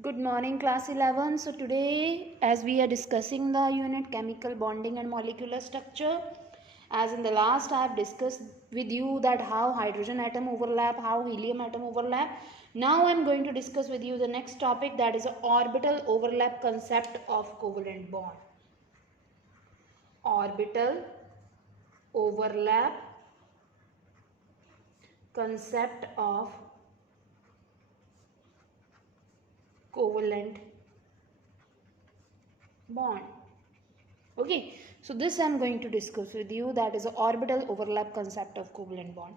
Good morning, class 11. So today, as we are discussing the unit chemical bonding and molecular structure, as in the last I have discussed with you that how hydrogen atom overlap, how helium atom overlap. Now I am going to discuss with you the next topic, that is orbital overlap concept of covalent bond. Orbital overlap concept of covalent bond. Okay, so this I am going to discuss with you, that is the orbital overlap concept of covalent bond.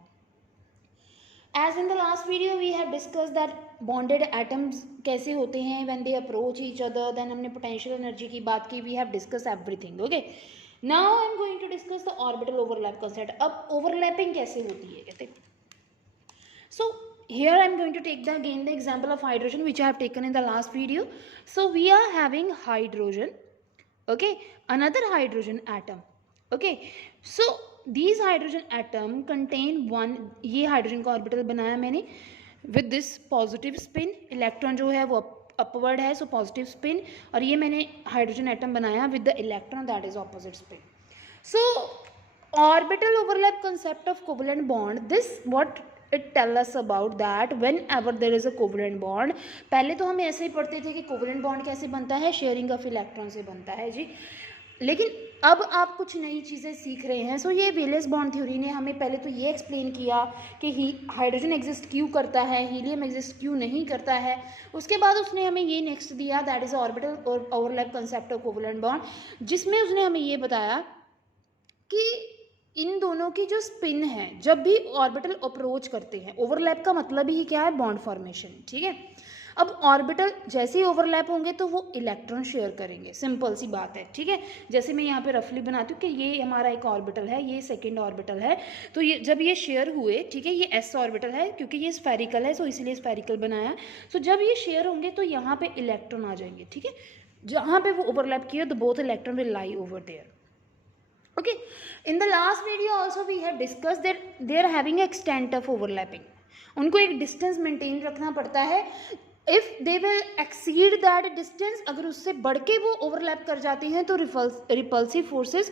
As in the last video we have discussed that bonded atoms कैसे होते हैं when they approach each other, then हमने potential energy की बात की, we have discussed everything. Okay, now I am going to discuss the orbital overlap concept. अब overlapping कैसे होती है कहते, so here I am going to take again the example of hydrogen which I have taken in the last video. So we are having hydrogen, okay, another hydrogen atom, okay, so these hydrogen atom contain one, ये hydrogen का orbital बनाया मैंने with this positive spin, electron जो है वो upward है, so positive spin, और ये मैंने hydrogen atom बनाया with the electron that is opposite spin. So orbital overlap concept of covalent bond, this what it tell us about that whenever there is a covalent bond. पहले तो हम ऐसे ही पढ़ते थे कि covalent bond कैसे बनता है, शेयरिंग ऑफ इलेक्ट्रॉन से बनता है जी, लेकिन अब आप कुछ नई चीज़ें सीख रहे हैं. सो ये वेलेस बॉन्ड थ्योरी ने हमें पहले तो ये एक्सप्लेन किया कि हाइड्रोजन एग्जिस्ट क्यों करता है, हीलियम एग्जिस्ट क्यों नहीं करता है. उसके बाद उसने हमें ये नेक्स्ट दिया, that is orbital overlap concept of covalent bond, जिसमें उसने हमें ये बताया कि इन दोनों की जो स्पिन है जब भी ऑर्बिटल अप्रोच करते हैं, ओवरलैप का मतलब ही क्या है, बॉन्ड फॉर्मेशन. ठीक है, अब ऑर्बिटल जैसे ही ओवरलैप होंगे तो वो इलेक्ट्रॉन शेयर करेंगे, सिंपल सी बात है. ठीक है, जैसे मैं यहाँ पे रफली बनाती हूँ कि ये हमारा एक ऑर्बिटल है, ये सेकंड ऑर्बिटल है, तो ये जब ये शेयर हुए, ठीक है, ये एस ऑर्बिटल है क्योंकि ये स्फेरिकल है, सो इसीलिए स्फेरिकल बनाया. सो जब ये शेयर होंगे तो यहाँ पे इलेक्ट्रॉन आ जाएंगे. ठीक है, जहाँ पे वो ओवरलैप किया तो both electron will lie over there. Okay, in the last video also we have discussed that they are having an extent of overlapping. उनको एक डिस्टेंस मेंटेन रखना पड़ता है. If they will exceed that distance, अगर उससे बढ़ के वो ओवरलैप कर जाती हैं तो रिपल्सिव फोर्सेस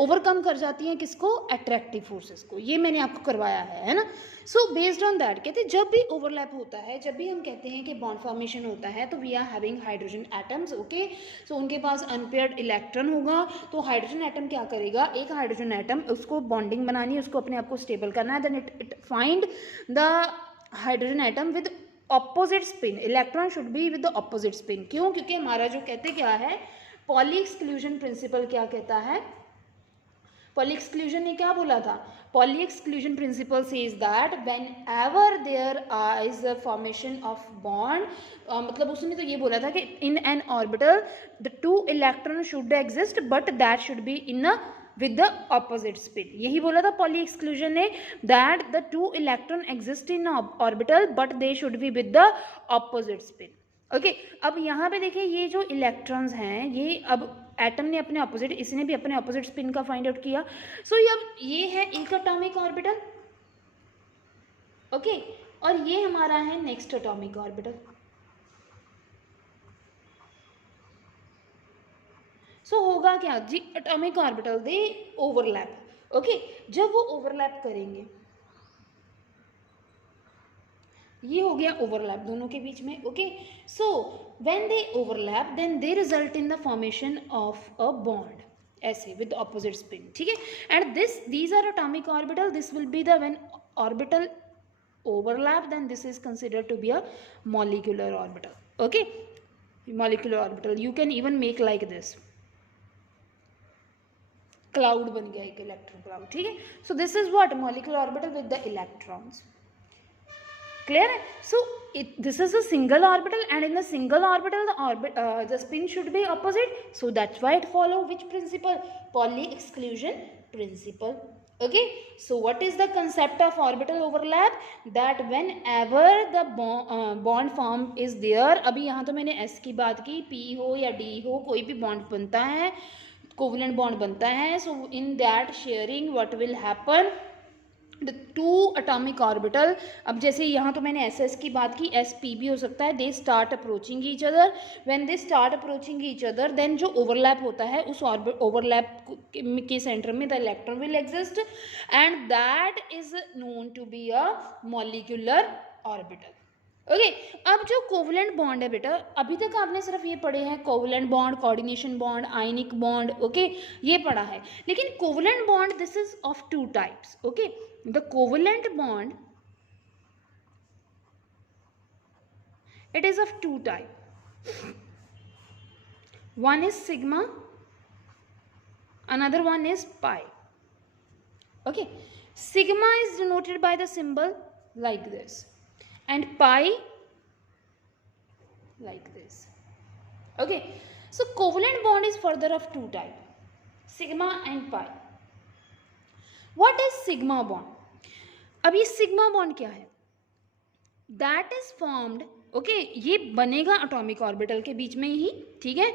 ओवरकम कर जाती हैं किसको, अट्रैक्टिव फोर्सेस को. ये मैंने आपको करवाया है ना. सो बेस्ड ऑन दैट कहते हैं जब भी ओवरलैप होता है, जब भी हम कहते हैं कि बॉन्ड फॉर्मेशन होता है, तो we are having hydrogen atoms. Okay, so उनके पास अनपेयर्ड इलेक्ट्रॉन होगा, तो हाइड्रोजन एटम क्या करेगा, एक हाइड्रोजन एटम उसको बॉन्डिंग बनानी है, उसको अपने आप को स्टेबल करना है, then it find the hydrogen atom with opposite spin. Electron should be with the opposite spin. क्यों, क्योंकि हमारा जो कहते क्या है, पॉली एक्सक्लूजन प्रिंसिपल क्या कहता है, पॉली एक्सक्लूजन ने क्या बोला था, Pauli exclusion principle says that whenever there is a formation of bond, मतलब उसने तो ये बोला था कि in an orbital the two electron should exist but that should be in a with the opposite spin. यही बोला था पॉली एक्सक्लूजन ने, that the two electron exist in orbital but they should be with the opposite spin. Okay, अब यहाँ पे देखिए ये जो इलेक्ट्रॉन्स हैं, ये अब एटम ने अपने ऑपोजिट, इसने भी अपने ऑपोजिट स्पिन का फाइंड आउट किया. सो अब ये है एक एटॉमिक ऑर्बिटल, ओके, और ये हमारा है नेक्स्ट एटॉमिक ऑर्बिटल. सो होगा क्या जी, atomic orbital they overlap. Okay, जब वो ओवरलैप करेंगे, ये हो गया ओवरलैप दोनों के बीच में. Okay, so when they overlap then they result in the formation of a bond, ऐसे विद ऑपोजिट स्पिन. ठीक है, and these are atomic orbital. This will be the when orbital overlap, then this is considered to be a molecular orbital. Okay, molecular orbital you can even make like this, cloud बन गया एक electron cloud. ठीक है, so this is what, molecular orbital with the electrons. Clear है. So this is a single orbital and in the single orbital the spin should be opposite, so that's why it follow which principle, Pauli exclusion principle. Okay, so what is the concept of orbital overlap, that whenever the bond form is there, अभी यहाँ तो मैंने S की बात की, P हो या D हो, कोई भी बॉन्ड बनता है, कोवलेंट बॉन्ड बनता है, so in that sharing what will happen, the two atomic orbital, अब जैसे यहाँ तो मैंने एस एस की बात की, एस पी भी हो सकता है, they start approaching each other, when they start approaching each other then जो ओवरलैप होता है उस ओवरलैप के सेंटर में the electron will exist and that is known to be a molecular orbital. Okay, अब जो कोवलेंट बॉन्ड है बेटा, अभी तक आपने सिर्फ ये पढ़े हैं covalent bond, coordination bond, ionic bond, okay, ये पढ़ा है, लेकिन covalent bond this is of two types. Okay, the covalent bond it is of two type, one is sigma, another one is pi. Okay, sigma is denoted by the symbol like this and pi like this. Okay, so covalent bond is further of two type, sigma and pi. What is sigma bond? अब ये sigma bond क्या है? That is formed, okay, ये बनेगा atomic orbital के बीच में ही, ठीक है,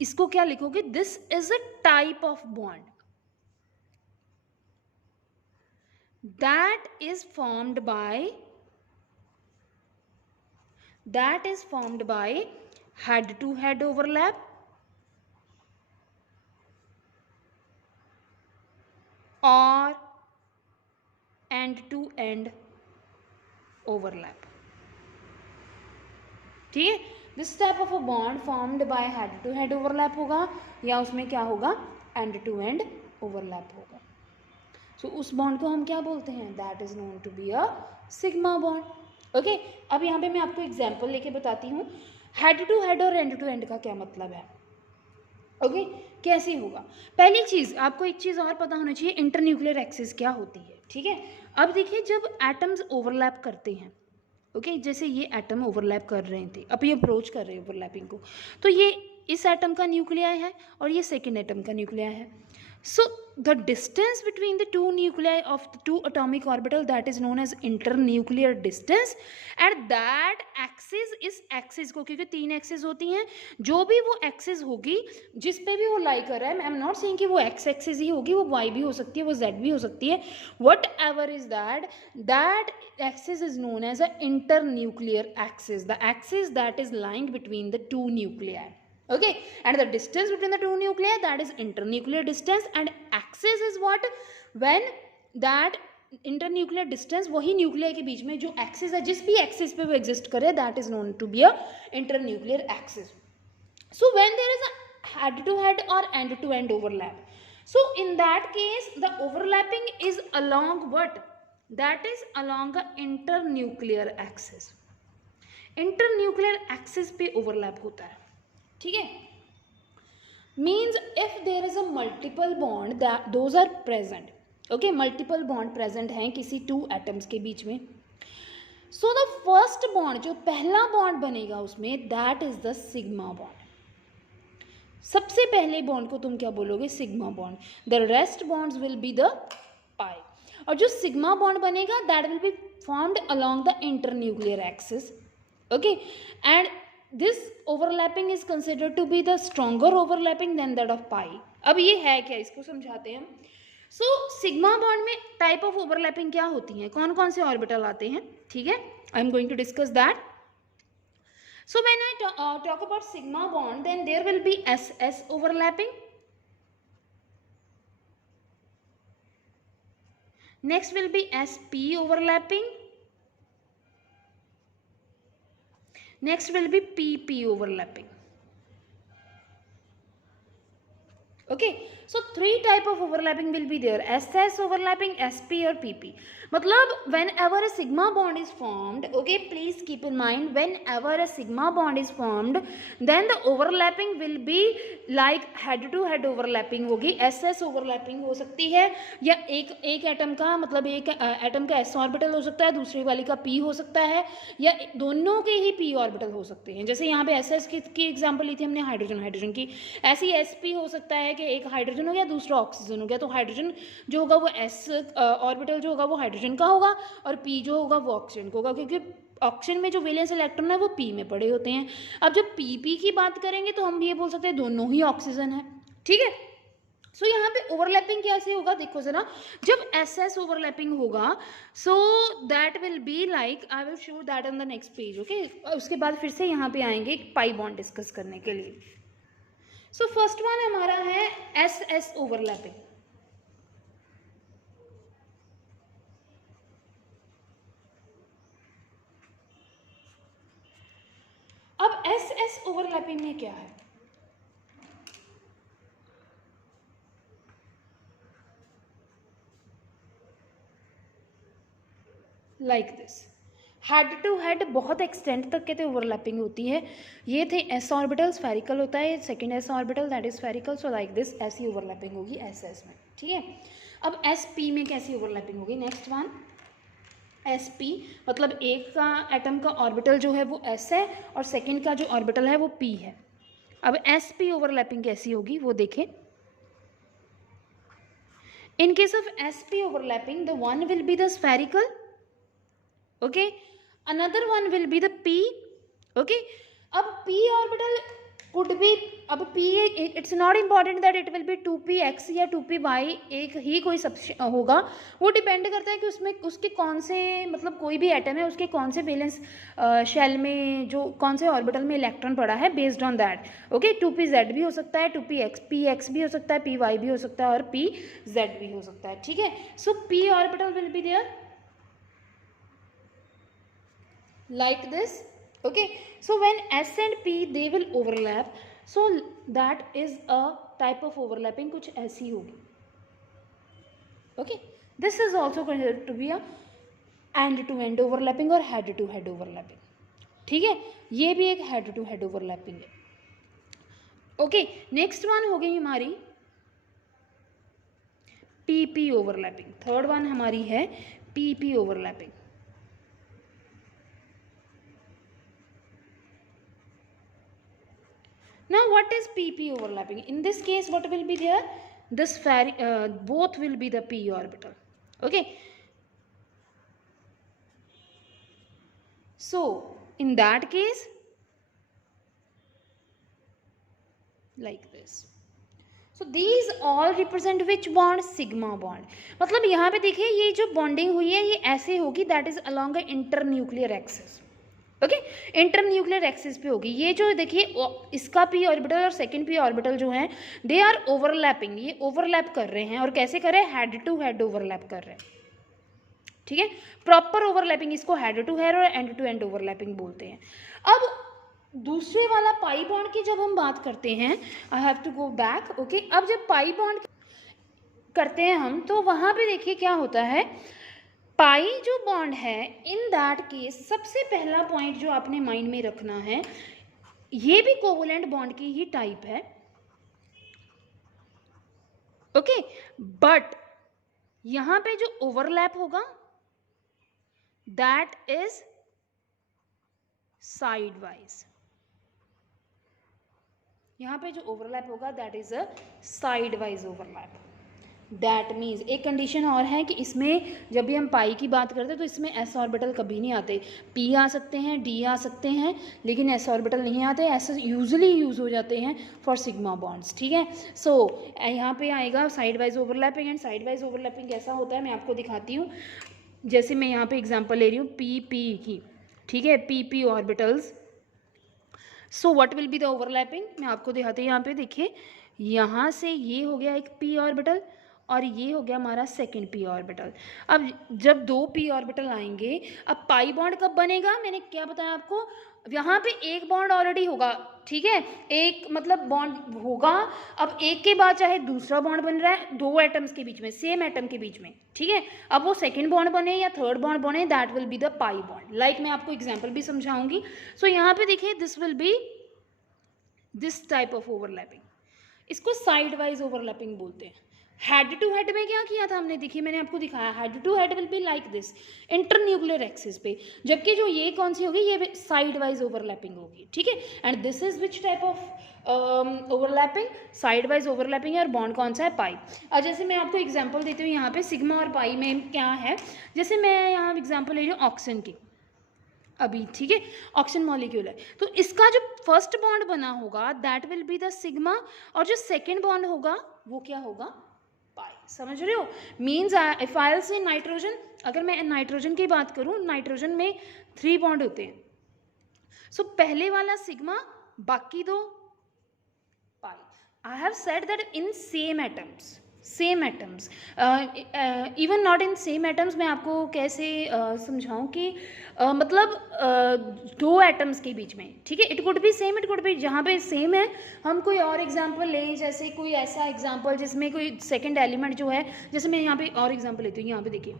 इसको क्या लिखोगे? This is a type of bond that is formed by head to head overlap और एंड टू एंड ओवरलैप। ठीक है, this type of a bond formed by head to head overlap होगा या उसमें क्या होगा? एंड टू एंड ओवरलैप होगा। सो उस बॉन्ड को हम क्या बोलते हैं? That is known to be a sigma bond. Okay, अब यहाँ पे मैं आपको एग्जांपल लेके बताती हूँ हेड टू हेड और एंड टू एंड का क्या मतलब है। ओके, कैसे होगा? पहली चीज आपको एक चीज और पता होना चाहिए, इंटरन्यूक्लियर एक्सिस क्या होती है। ठीक है, अब देखिए जब एटम्स ओवरलैप करते हैं, ओके, जैसे ये एटम ओवरलैप कर रहे थे, अब ये अप्रोच कर रहे हैं ओवरलैपिंग को, तो ये इस एटम का न्यूक्लियाई है और ये सेकेंड एटम का न्यूक्लियाई है। So the distance between the two nuclei of the two atomic orbital, that is known as internuclear distance, and that axis इस axis को, क्योंकि तीन axis होती हैं, जो भी वो axis होगी जिस पे भी वो लाई कर रहा है, आई एम नॉट सेइंग कि वो x axis ही होगी, वो y भी हो सकती है, वो z भी हो सकती है, whatever is that axis is known as a internuclear axis, the axis that is lying between the two nuclei. Okay, and the distance between the two nuclei, that is internuclear distance, and axis is what? When that internuclear distance वही nuclei के बीच में जो axis है, जिस भी axis पे वो एग्जिस्ट करे, that is known to be a internuclear axis. So when there is a head to head or end to end overlap, so in that case the overlapping is along what? That is along a internuclear axis. Internuclear axis पे overlap होता है. ठीक है, means if there is a multiple bond that those are present, okay, multiple bond present हैं किसी two atoms के बीच में, सो द फर्स्ट बॉन्ड, जो पहला बॉन्ड बनेगा उसमें, that is the sigma bond. सबसे पहले बॉन्ड को तुम क्या बोलोगे? Sigma bond. The rest bonds will be the pi. और जो सिग्मा बॉन्ड बनेगा that will be formed along the internuclear axis. Okay, and this overlapping is considered to be the stronger overlapping than that of pi. अब ये है क्या, इसको समझाते हैं हम. सो सिग्मा बॉन्ड में टाइप ऑफ ओवरलैपिंग क्या होती है, कौन कौन से ऑर्बिटल आते हैं? ठीक है, I am going to discuss that. So when I talk about sigma bond, then there will be SS overlapping. Next will be SP overlapping. Next will be PP overlapping. Okay, so three type of overlapping will be there, SS overlapping, SP और PP. मतलब whenever a sigma bond is formed, okay, please keep in mind, whenever a sigma bond is formed, then the overlapping will be like head to head overlapping होगी, SS overlapping हो सकती है, या एक atom का, मतलब एक एटम का S ऑर्बिटल हो सकता है, दूसरी वाली का P हो सकता है, या दोनों के ही P ऑर्बिटल हो सकते हैं. जैसे यहाँ पे SS की एग्जाम्पल ली थी हमने हाइड्रोजन की, ऐसे ही SP हो सकता है कि एक हाइड्रोजन हो गया, दूसरा ऑक्सीजन हो गया, तो हाइड्रोजन जो होगा वो S ऑर्बिटल जो होगा वो हाइड्रोजन का होगा, और P जो होगा वो ऑक्सीजन का होगा, क्योंकि ऑक्सीजन में जो वैलेंस इलेक्ट्रॉन है वो P में पड़े होते हैं. अब जब PP की बात करेंगे तो हम ये बोल सकते हैं दोनों ही ऑक्सीजन है. ठीक है, सो यहाँ पे ओवरलैपिंग कैसे होगा, देखो जरा, जब एस एस ओवरलैपिंग होगा, so that will be like, I will show that on the next page, okay. उसके बाद फिर से यहाँ पे आएंगे पाई बॉन्ड डिस्कस करने के लिए। सो फर्स्ट वन हमारा है एस एस ओवरलैपिंग। अब एस एस ओवरलैपिंग में क्या है, like this, head to head बहुत एक्सटेंड तक कहते ओवरलैपिंग होती है। ये थे एस ऑर्बिटल, स्फेरिकल होता है, second S orbital that is spherical, so like this ऐसी ओवरलैपिंग होगी एस एस में, ठीक है। अब एस पी में कैसी ओवरलैपिंग होगी, नेक्स्ट वन एस पी, मतलब एक का एटम का ऑर्बिटल जो है वो एस है और सेकेंड का जो ऑर्बिटल है वो पी है। अब एस पी ओवरलैपिंग कैसी होगी वो देखें। In case of S P overlapping the one will be the spherical, okay, another one will be the p, okay। अब p orbital could be, अब p it's not important that it will be 2px या 2py, एक ही कोई सब होगा, वो depend करता है कि उसमें उसके कौन से, मतलब कोई भी एटम है उसके कौन से वैलेंस शेल में जो कौन से ऑर्बिटल में इलेक्ट्रॉन पड़ा है, based on that, okay. 2pz भी हो सकता है, 2px भी हो सकता है, py भी हो सकता है और pz भी हो सकता है, ठीक है। So p orbital will be there like this, okay। So when s and p they will overlap, so that is a type of overlapping, कुछ ऐसी होगी, okay। This is also considered to be a end to end overlapping और head to head overlapping, ठीक है। ये भी एक head to head overlapping है, okay। नेक्स्ट वन हो गई हमारी pp overlapping, थर्ड वन हमारी है pp overlapping। Now what is pp overlapping? In this case what will be there? This both will be the p orbital, okay। So in that case like this, so these all represent which bond? Sigma bond। मतलब यहाँ पे देखिए ये जो bonding हुई है ये ऐसे होगी, that is along A internuclear axis, okay. Internuclear axis पे होगी। ये जो देखिए इसका पी ऑर्बिटल और सेकंड पी ऑर्बिटल जो हैं दे आर ओवरलैपिंग, ये ओवरलैप कर रहे हैं और कैसे कर रहे हैं, हेड टू हेड ओवरलैप कर रहे हैं, ठीक है। प्रॉपर ओवरलैपिंग इसको हेड टू हेड और एंड टू एंड ओवरलैपिंग बोलते हैं। अब दूसरे वाला पाई बॉन्ड की जब हम बात करते हैं, I have to go back, okay. अब जब पाई बॉन्ड करते हैं हम तो वहाँ पे देखिए क्या होता है, पाई जो बॉन्ड है इन दैट केस सबसे पहला पॉइंट जो आपने माइंड में रखना है, ये भी कोवलेंट बॉन्ड की ही टाइप है, ओके। बट यहां पे जो ओवरलैप होगा दैट इज साइड वाइज, यहां पे जो ओवरलैप होगा that is a side wise overlap. That means एक कंडीशन और है कि इसमें जब भी हम पाई की बात करते हैं तो इसमें एस ऑर्बिटल कभी नहीं आते, पी आ सकते हैं, डी आ सकते हैं, लेकिन एस ऑर्बिटल नहीं आते, ऐसे यूजुअली यूज़ हो जाते हैं फॉर सिग्मा बॉन्ड्स, ठीक है। सो यहाँ पे आएगा side wise overlapping, and side wise overlapping कैसा होता है मैं आपको दिखाती हूँ। जैसे मैं यहाँ पे एग्जांपल ले रही हूँ पी पी की, ठीक है, P P orbitals. So what will be the overlapping, मैं आपको दिखाती हूँ। यहाँ पे देखिए, यहाँ से ये हो गया एक पी ऑर्बिटल और ये हो गया हमारा सेकंड पी ऑर्बिटल। अब जब दो पी ऑर्बिटल आएंगे, अब पाई बॉन्ड कब बनेगा, मैंने क्या बताया आपको, यहाँ पे एक बॉन्ड ऑलरेडी होगा, ठीक है, एक मतलब बॉन्ड होगा। अब एक के बाद चाहे दूसरा बॉन्ड बन रहा है दो एटम्स के बीच में, सेम एटम के बीच में, ठीक है। अब वो सेकंड बॉन्ड बने या थर्ड बॉन्ड बने, that will be the pi bond. Like मैं आपको एग्जांपल भी समझाऊंगी। सो यहाँ पे देखिए this will B this type of overlapping, इसको साइड वाइज ओवरलैपिंग बोलते हैं। हेड टू हेड में क्या किया था हमने, देखिए मैंने आपको दिखाया, head to head will be like this internuclear axis पे, जबकि जो ये कौन सी होगी, ये साइड वाइज ओवरलैपिंग होगी, ठीक है। And this is which type of overlapping, side wise overlapping है, और बॉन्ड कौन सा है, पाई। और जैसे मैं आपको एग्जांपल देती हूँ यहाँ पे सिग्मा और पाई में क्या है, जैसे मैं यहाँ एग्जांपल ले रही हूँ ऑक्सीजन की। अभी, ठीक है, ऑक्सीजन मॉलिक्यूल है। तो इसका जो फर्स्ट बॉन्ड बना होगा that will be the sigma, और जो सेकेंड बॉन्ड होगा वो क्या होगा, पाई। समझ रहे हो? Means if I will say nitrogen, अगर मैं नाइट्रोजन की बात करूं, नाइट्रोजन में 3 बॉन्ड होते हैं। सो पहले वाला सिग्मा, बाकी दो pi. I have said that in same atoms, same atoms, even not in same atoms. मैं आपको कैसे समझाऊं कि मतलब दो एटम्स के बीच में, ठीक है, it could be same, it could be, जहाँ पे सेम है हम कोई और एग्जांपल लें, जैसे कोई ऐसा एग्जांपल जिसमें कोई सेकंड एलिमेंट जो है, जैसे मैं यहाँ पे और एग्जांपल लेती हूँ, यहाँ पे देखिए,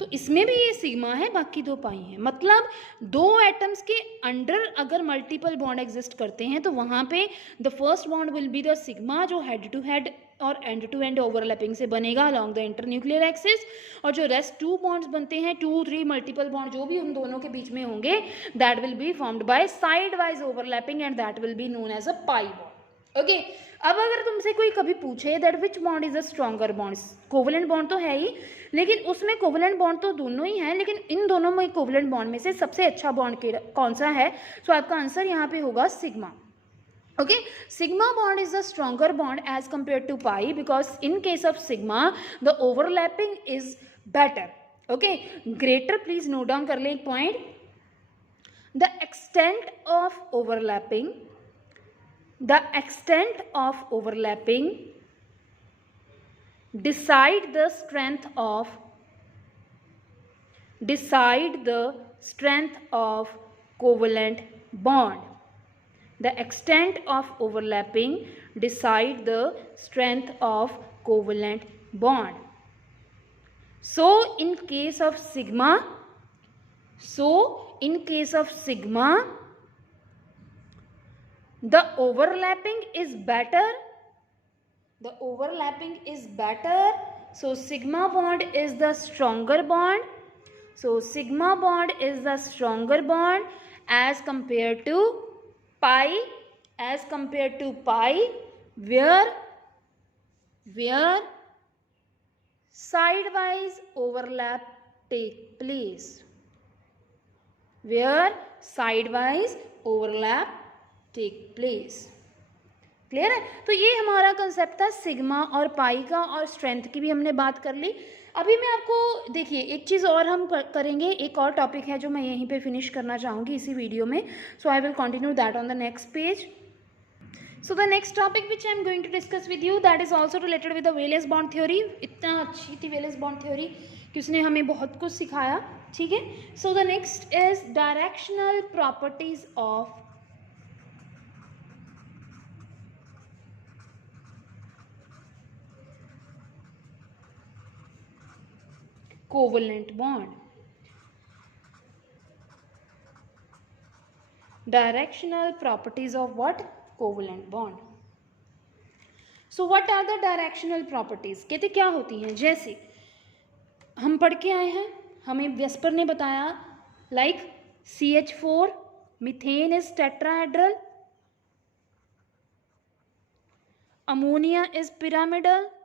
तो इसमें भी ये सिग्मा है, बाकी दो पाई हैं। मतलब दो एटम्स के अंडर अगर मल्टीपल बॉन्ड एग्जिस्ट करते हैं तो वहाँ पे the first bond will be the sigma, जो हेड टू हेड और एंड टू एंड ओवरलैपिंग से बनेगा अलॉन्ग द इंटरन्यूक्लियर एक्सिस, और जो रेस्ट 2 बॉन्ड्स बनते हैं, 2, 3 मल्टीपल बॉन्ड जो भी उन दोनों के बीच में होंगे, that will be formed by side wise overlapping and that will be known as a pi bond. Okay, अब अगर तुमसे कोई कभी पूछे that which bond is a stronger bond, covalent bond तो है ही, लेकिन उसमें कोवलेंट बॉन्ड तो दोनों ही हैं, लेकिन इन दोनों में कोवलेंट बॉन्ड में से सबसे अच्छा बॉन्ड कौन सा है, तो आपका आंसर यहाँ पे होगा sigma. Okay, sigma bond is a stronger bond as compared to pi, because in case of sigma the overlapping is better. Okay, greater, please note down कर ले एक point, the extent of overlapping decide the strength of covalent bond. The extent of overlapping decide the strength of covalent bond. So in case of sigma, the overlapping is better. So sigma bond is the stronger bond. As compared to pi, where sidewise overlap take place. Clear है? तो ये हमारा concept था sigma और पाई का, और strength की भी हमने बात कर ली। अभी मैं आपको देखिए एक चीज़ और हम करेंगे, एक और टॉपिक है जो मैं यहीं पे फिनिश करना चाहूँगी इसी वीडियो में, so I will continue that on the next page. So the next topic which I am going to discuss with you, that is also related with the valence bond theory. इतना अच्छी थी valence bond theory कि उसने हमें बहुत कुछ सिखाया, ठीक है। सो the next is directional properties of covalent bond. Directional properties of what? Covalent bond. So what are the directional properties? कहते क्या होती हैं? जैसे हम पढ़ के आए हैं, हमें वेस्पर ने बताया, like CH4 methane is tetrahedral, ammonia is pyramidal.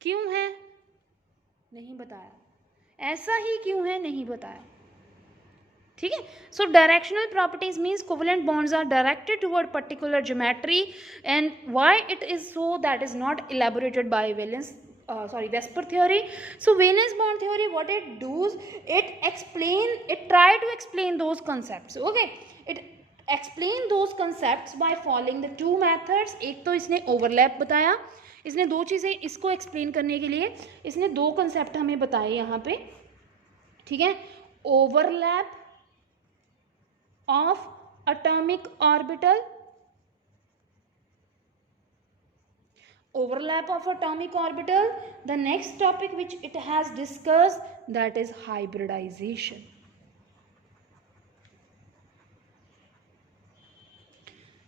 क्यों है? नहीं बताया। ऐसा ही क्यों है? नहीं बताया, ठीक है। So directional properties means covalent bonds are directed toward particular geometry, and why it is so that is not elaborated by Vesper theory. So valence bond theory, what it does, it try to explain those concepts. Okay, it explain those concepts by following the 2 methods. एक तो इसने overlap बताया, इसने 2 चीज़ें, इसको explain करने के लिए इसने 2 कंसेप्ट हमें बताए यहाँ पे, ठीक है। Overlap of atomic orbital, the next topic which it has discussed, that is hybridization.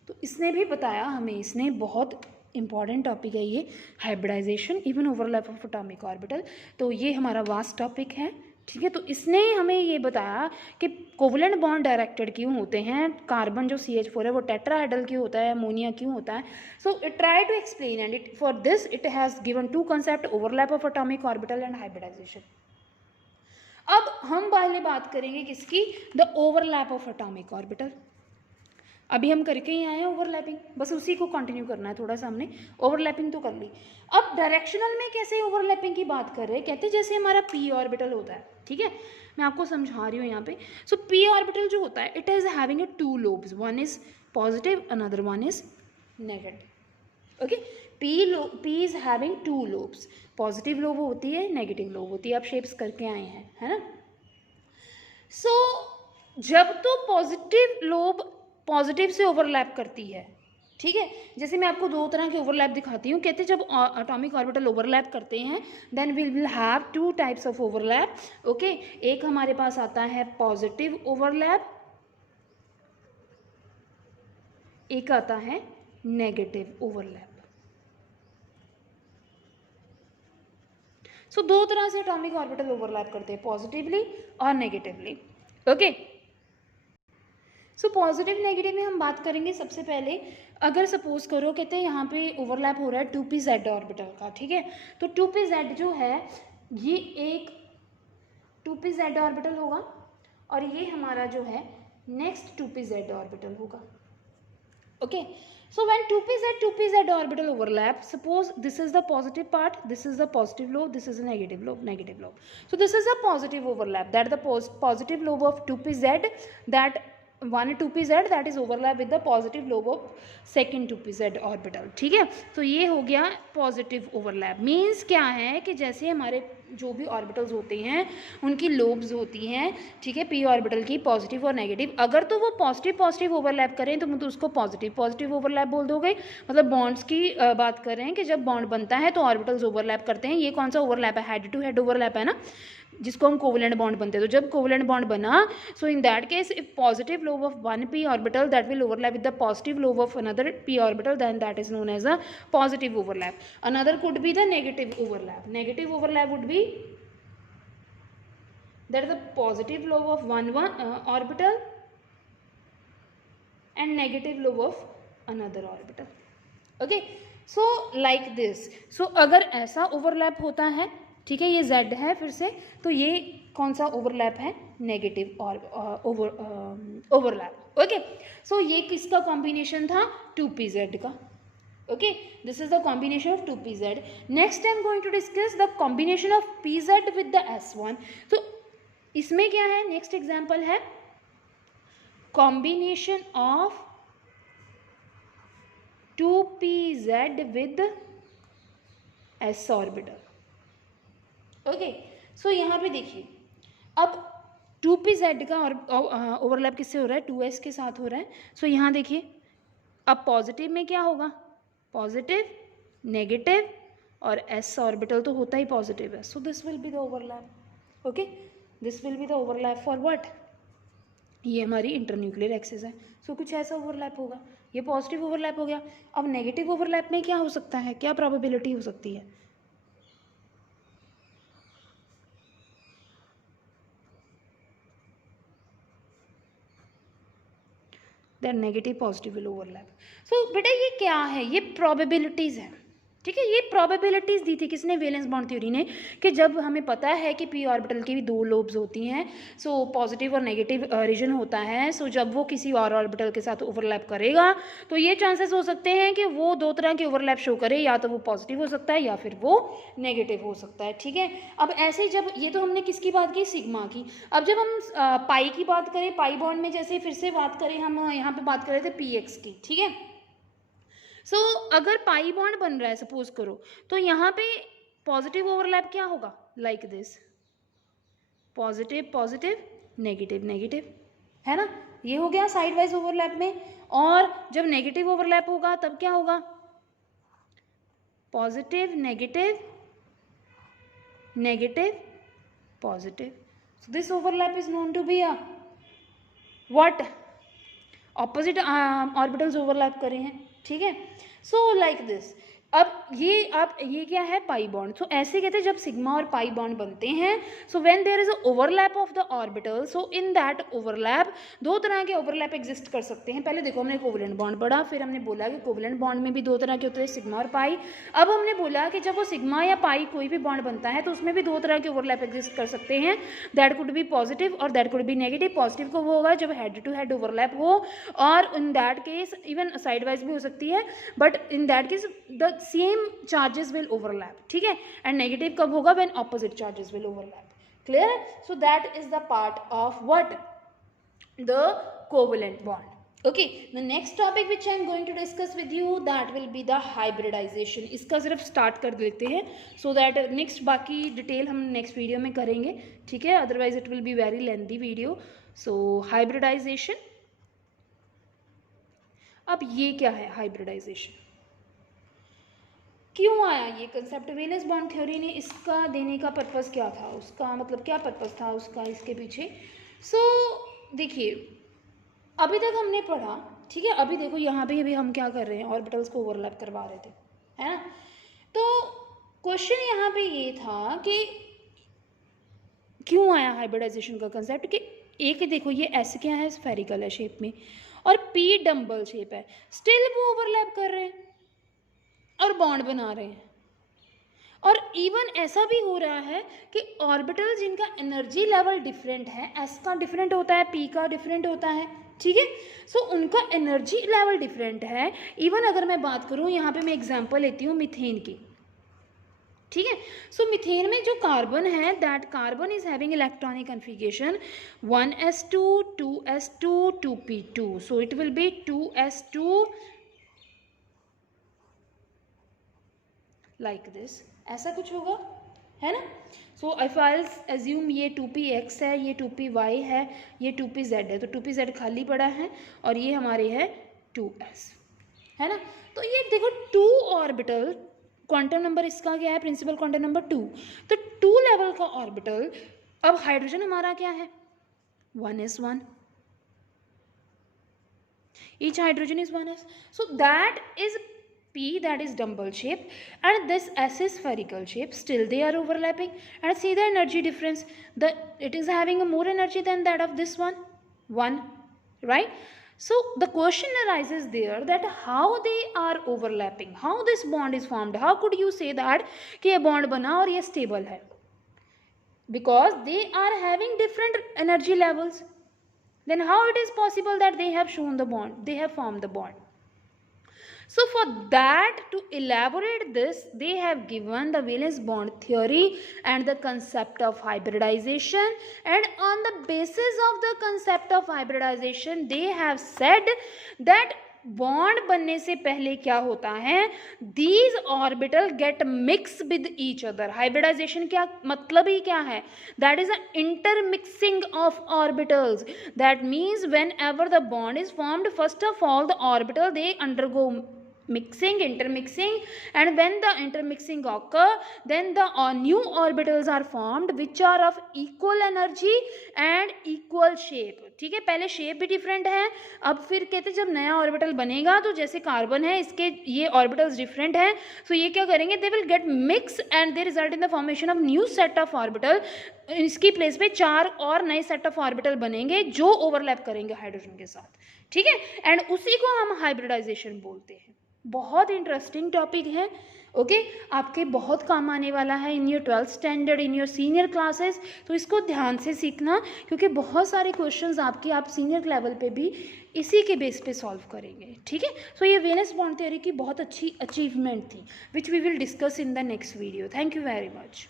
तो इसने भी बताया हमें, इसने बहुत इंपॉर्टेंट टॉपिक है ये hybridisation, even overlap of atomic orbital. तो ये हमारा वास्ट टॉपिक है, ठीक है, तो इसने हमें ये बताया कि कोवलेंट बॉन्ड डायरेक्टेड क्यों होते हैं, कार्बन जो CH4 है वो टेट्राहेड्रल क्यों होता है, अमोनिया क्यों होता है. So it try to explain and it for this it has given 2 concept, overlap of atomic orbital and hybridisation. अब हम पहले बात करेंगे किसकी, the overlap of atomic orbital. अभी हम करके ही आए हैं ओवरलैपिंग, बस उसी को कंटिन्यू करना है थोड़ा सा हमने, ओवरलैपिंग तो कर ली. अब डायरेक्शनल में कैसे ओवरलैपिंग की बात कर रहे हैं, कहते हैं जैसे हमारा p ऑर्बिटल होता है, ठीक है, मैं आपको समझा रही हूँ यहाँ पे. सो p ऑर्बिटल जो होता है it is having a 2 lobes, one is positive another one is negative. Okay, p is having 2 lobes, positive lobe होती है, नेगेटिव लोब होती है, आप शेप्स करके आए हैं, है ना. सो जब तो पॉजिटिव लोब पॉजिटिव से ओवरलैप करती है, ठीक है, जैसे मैं आपको 2 तरह के ओवरलैप दिखाती हूँ. कहते हैं जब एटॉमिक ऑर्बिटल ओवरलैप करते हैं then we will have 2 types of overlap. Okay, एक हमारे पास आता है पॉजिटिव ओवरलैप, एक आता है नेगेटिव ओवरलैप. सो 2 तरह से एटॉमिक ऑर्बिटल ओवरलैप करते हैं, पॉजिटिवली और negatively. Okay, so positive negative में हम बात करेंगे. सबसे पहले अगर सपोज करो, कहते हैं यहाँ पे ओवरलैप हो रहा है 2pz ऑर्बिटल का, ठीक है, तो 2pz जो है ये एक 2pz ऑर्बिटल होगा और ये हमारा जो है नेक्स्ट 2pz ऑर्बिटल होगा. Okay, so when 2pz orbital overlap, suppose this is the positive part, this is the positive lobe, this is the negative lobe. So this is a positive overlap, that the positive lobe of 2pz, that one 2pz that is overlap with the positive lobe of second 2pz orbital. ठीक है, तो ये हो गया positive overlap. Means क्या है कि जैसे हमारे जो भी ऑर्बिटल्स होते हैं उनकी लोब्स होती हैं, ठीक है, p ऑर्बिटल की पॉजिटिव और नेगेटिव, अगर तो वो पॉजिटिव ओवरलैप करें तो मतलब उसको पॉजिटिव ओवरलैप बोल दोगे. मतलब बॉन्ड्स की बात कर रहे हैं कि जब बॉन्ड बनता है तो ऑर्बिटल्स ओवरलैप करते हैं. ये कौन सा ओवरलैप है, हेड टू हेड ओवरलैप है ना, जिसको हम कोवलेंट बॉन्ड बनते हैं. तो जब कोवलेंट बॉन्ड बना, so in that case if positive lobe of one p orbital that will overlap with the positive lobe of another p orbital, then that is known as a positive overlap. Another could be the negative overlap. Negative overlap would be that the positive lobe of one orbital and negative lobe of another orbital. Okay, so like this. So अगर ऐसा overlap होता है, ठीक है, ये Z है फिर से, तो ये कौन सा ओवरलैप है, नेगेटिव और ओवरलैप. ओके, सो ये किसका कॉम्बिनेशन था, 2pz का. Okay, this is the combination of 2pz. Next I am going to discuss the combination of pz with the s1. So इसमें क्या है, नेक्स्ट एग्जाम्पल है combination of 2pz with s orbital. Okay, so यहाँ पे देखिए, अब 2pz का overlap किससे हो रहा है, 2s के साथ हो रहा है. सो यहाँ देखिए, अब पॉजिटिव में क्या होगा, पॉजिटिव नेगेटिव और s ऑर्बिटल तो होता ही पॉजिटिव है. So this will be the overlap. Okay, this will be the overlap for what, ये हमारी इंटरन्यूक्लियर एक्सिस है. सो कुछ ऐसा ओवरलैप होगा, ये पॉजिटिव ओवरलैप हो गया. अब नेगेटिव ओवरलैप में क्या हो सकता है, क्या प्रोबेबिलिटी हो सकती है, that negative positive will overlap. So बेटा ये क्या है, ये प्रोबेबिलिटीज़ है, ठीक है, ये प्रोबेबिलिटीज़ दी थी किसने, वैलेंस बॉन्ड थ्योरी ने, कि जब हमें पता है कि p ऑर्बिटल की भी 2 लोब्स होती हैं, सो पॉजिटिव और नेगेटिव रीजन होता है, सो जब वो किसी और ऑर्बिटल के साथ ओवरलैप करेगा तो ये चांसेस हो सकते हैं कि वो 2 तरह के ओवरलैप शो करे, या तो वो पॉजिटिव हो सकता है या फिर वो नेगेटिव हो सकता है. ठीक है, अब ऐसे जब ये तो हमने किसकी बात की, सिग्मा की. अब जब हम पाई की बात करें, पाई बॉन्ड में जैसे फिर से बात करें, हम यहाँ पे बात कर रहे थे px की, ठीक है. सो अगर पाई बॉन्ड बन रहा है सपोज करो, तो यहाँ पे पॉजिटिव ओवरलैप क्या होगा, like this, positive positive negative negative, है ना, ये हो गया साइड वाइज ओवरलैप में. और जब नेगेटिव ओवरलैप होगा तब क्या होगा, positive negative negative positive. So this overlap is known to be a what, opposite orbitals overlap करे हैं. ठीक है, सो लाइक दिस. अब ये क्या है, पाई बॉन्ड। सो ऐसे कहते हैं जब सिग्मा और पाई बॉन्ड बनते हैं, so when there is a overlap of the orbital, so in that overlap दो तरह के ओवरलैप एग्जिस्ट कर सकते हैं। पहले देखो हमने कोवलेंट बॉन्ड पढ़ा, फिर हमने बोला कि कोवलेंट बॉन्ड में भी दो तरह के होते हैं, सिग्मा और पाई। अब हमने बोला कि जब वो सिग्मा या पाई कोई भी बॉन्ड बनता है तो उसमें भी दो तरह के ओवरलैप एग्जिस्ट कर सकते हैं, दैट कुड बी पॉजिटिव और that could be negative. Positive को वो होगा जब हेड टू हेड ओवरलैप हो, और in that case even side wise भी हो सकती है, but in that case the same charges will overlap, ठीक है। एंड नेगेटिव कब होगा, when opposite charges will overlap. Clear है? So that is the part of what, the covalent bond. Okay, the next topic which I am going to discuss with you, that will be the hybridization. इसका सिर्फ start कर देते हैं so that next बाकी detail हम next video में करेंगे, ठीक है, otherwise it will be very lengthy video. So hybridisation, अब ये क्या है हाइब्रिडाइजेशन, क्यों आया ये कंसेप्ट, वेलेंस बॉन्ड थ्योरी ने इसका देने का पर्पस क्या था, उसका मतलब क्या पर्पस था उसका इसके पीछे। सो देखिए अभी तक हमने पढ़ा, ठीक है, अभी देखो यहाँ पे अभी हम क्या कर रहे हैं, ऑर्बिटल्स को ओवरलैप करवा रहे थे, है ना। तो क्वेश्चन यहाँ पे ये था कि क्यों आया हाइब्रिडाइजेशन का कंसेप्ट, कि एक देखो ये एस क्या है, स्फेरिकल है शेप में, और पी डम्बल शेप है, स्टिल वो ओवरलैप कर रहे हैं और बॉन्ड बना रहे हैं। और इवन ऐसा भी हो रहा है कि ऑर्बिटल जिनका एनर्जी लेवल डिफरेंट है, एस का डिफरेंट होता है, पी का डिफरेंट होता है, ठीक है। सो उनका एनर्जी लेवल डिफरेंट है। इवन अगर मैं बात करूं, यहाँ पे मैं एग्जांपल लेती हूँ मीथेन की, ठीक है। सो मीथेन में जो कार्बन है, that carbon is having electronic configuration 1s2 2s2 2p2, so it will B 2s2 like this, ऐसा कुछ होगा, है ना। सो इफ आई एज्यूम ये 2px है, ये 2py है, ये 2pz है, तो 2pz खाली पड़ा है और ये हमारे है 2s, है ना। तो ये देखो 2 ऑर्बिटल, क्वांटम नंबर इसका क्या है, प्रिंसिपल क्वांटम नंबर 2, तो 2 लेवल का ऑर्बिटल। अब हाइड्रोजन हमारा क्या है, 1s1, each hydrogen is 1s, so that is P, that is dumbbell shape, and this S is spherical shape. Still they are overlapping, and see the energy difference, it is having a more energy than that of this one, right. So the question arises there that how they are overlapping, how this bond is formed, how could you say that कि ये bond बना और ये stable है, because they are having different energy levels, then how it is possible that they have shown the bond, they have formed the bond. So for that, to elaborate this, they have given the valence bond theory and the concept of hybridization, and on the basis of the concept of hybridization they have said that bond बनने से पहले क्या होता है, these orbital get mix with each other. Hybridisation क्या मतलब ही क्या है, that is a intermixing of orbitals, that means whenever the bond is formed, first of all the orbital they undergo mixing, intermixing, and when the intermixing occur, then the new orbitals are formed which are of equal energy and equal shape, ठीक है। पहले shape भी different है, अब फिर कहते हैं जब नया ऑर्बिटल बनेगा तो जैसे कार्बन है इसके ये ऑर्बिटल्स डिफरेंट है, सो ये क्या करेंगे, they will get mix and they result in the formation of new set of orbital, इसकी प्लेस पे 4 और नए सेट ऑफ ऑर्बिटल बनेंगे जो ओवरलैप करेंगे हाइड्रोजन के साथ, ठीक है। एंड उसी को हम हाइब्रिडाइजेशन बोलते हैं। बहुत इंटरेस्टिंग टॉपिक है, ओके, आपके बहुत काम आने वाला है in your 12th standard, in your senior classes, तो इसको ध्यान से सीखना, क्योंकि बहुत सारे क्वेश्चंस आपके आप सीनियर लेवल पे भी इसी के बेस पे सॉल्व करेंगे, ठीक है। सो ये वेलेंस बॉन्ड थ्योरी की बहुत अच्छी अचीवमेंट थी which we will discuss in the next video. Thank you very much.